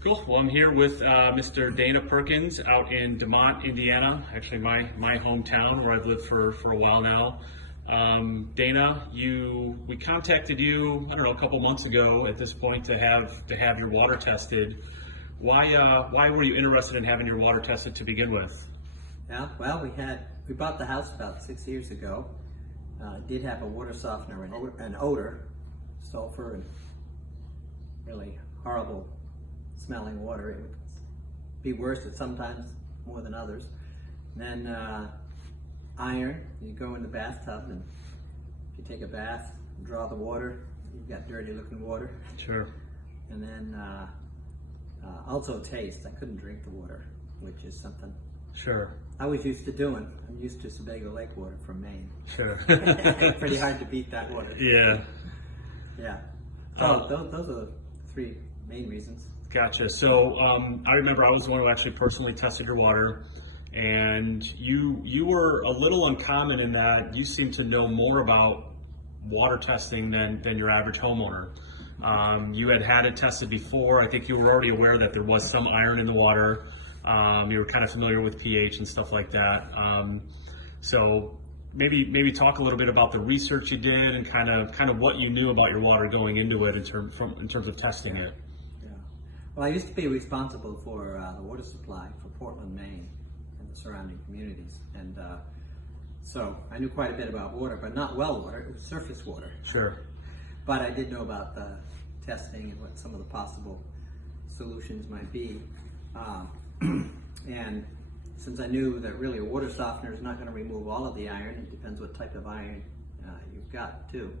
Cool. Well, I'm here with Mr. Dana Perkins out in Demotte, Indiana. Actually, my hometown where I've lived for a while now. Dana, we contacted you, I don't know, a couple months ago at this point to have your water tested. Why were you interested in having your water tested to begin with? Yeah, well, we bought the house about 6 years ago. It did have a water softener and odor, sulfur, and really horrible smelling water. It would be worse at sometimes more than others. And then iron, you go in the bathtub and if you take a bath, draw the water, you've got dirty looking water. Sure. And then also taste. I couldn't drink the water, which is something Sure. I was used to doing. I'm used to Sebago Lake water from Maine. Sure. Pretty hard to beat that water. Yeah. Yeah. So those are the three main reasons. Gotcha. So I remember I was the one who actually personally tested your water, and you were a little uncommon in that you seem to know more about water testing than your average homeowner. You had it tested before. I think you were already aware that there was some iron in the water. You were kind of familiar with pH and stuff like that. So maybe talk a little bit about the research you did and kind of what you knew about your water going into it in terms of testing it. Yeah. Well, I used to be responsible for the water supply for Portland, Maine, and the surrounding communities, and so I knew quite a bit about water, but not well water. It was surface water. Sure. But I did know about the testing and what some of the possible solutions might be. And since I knew that really a water softener is not going to remove all of the iron, it depends what type of iron you've got too.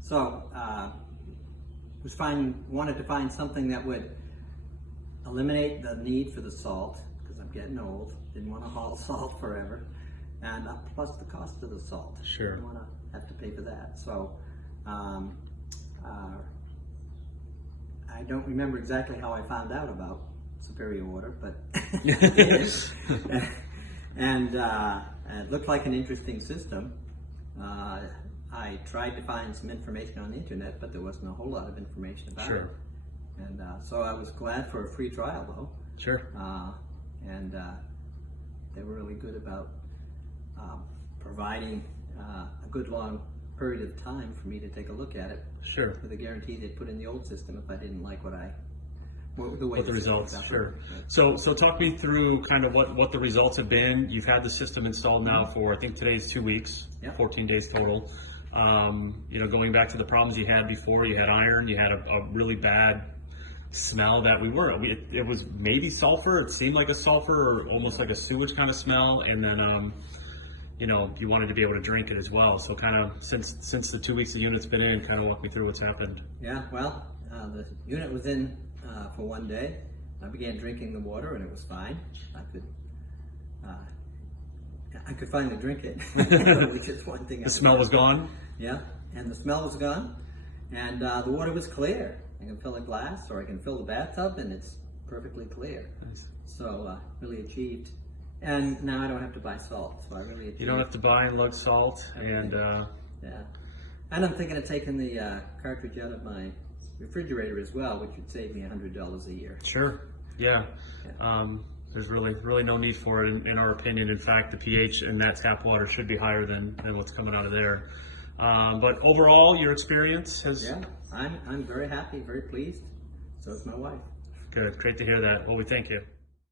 So wanted to find something that would eliminate the need for the salt, because I'm getting old, didn't want to haul salt forever, and plus the cost of the salt. Sure. Didn't want to have to pay for that. So I don't remember exactly how I found out about Superior Water, but it is. And it looked like an interesting system. I tried to find some information on the internet, but there wasn't a whole lot of information about it. And so I was glad for a free trial, though. Sure. And they were really good about providing a good long period of time for me to take a look at it. Sure. With a guarantee they'd put in the old system if I didn't like the results. Sure. So talk me through kind of what the results have been. You've had the system installed now for, I think today's 2 weeks, 14 days total. Going back to the problems you had before, you had iron, you had a really bad smell that it was maybe sulfur. It seemed like a sulfur or almost like a sewage kind of smell. And then, you wanted to be able to drink it as well. So kind of since the 2 weeks the unit's been in, kind of walk me through what's happened. Yeah, well, the unit was in for 1 day. I began drinking the water and it was fine. I could finally drink it, which is one thing. The smell was gone? Yeah, and the smell was gone, and the water was clear. I can fill a glass or I can fill the bathtub and it's perfectly clear. Nice. So really achieved. And now I don't have to buy salt, so I really achieved. You don't have to buy and lug salt, and yeah. And I'm thinking of taking the cartridge out of my refrigerator as well, which would save me $100 a year. Sure. Yeah. There's really no need for it in our opinion. In fact, the pH in that tap water should be higher than what's coming out of there. But overall, your experience has... Yeah, I'm very happy, very pleased. So is my wife. Good. Great to hear that. Well, we thank you.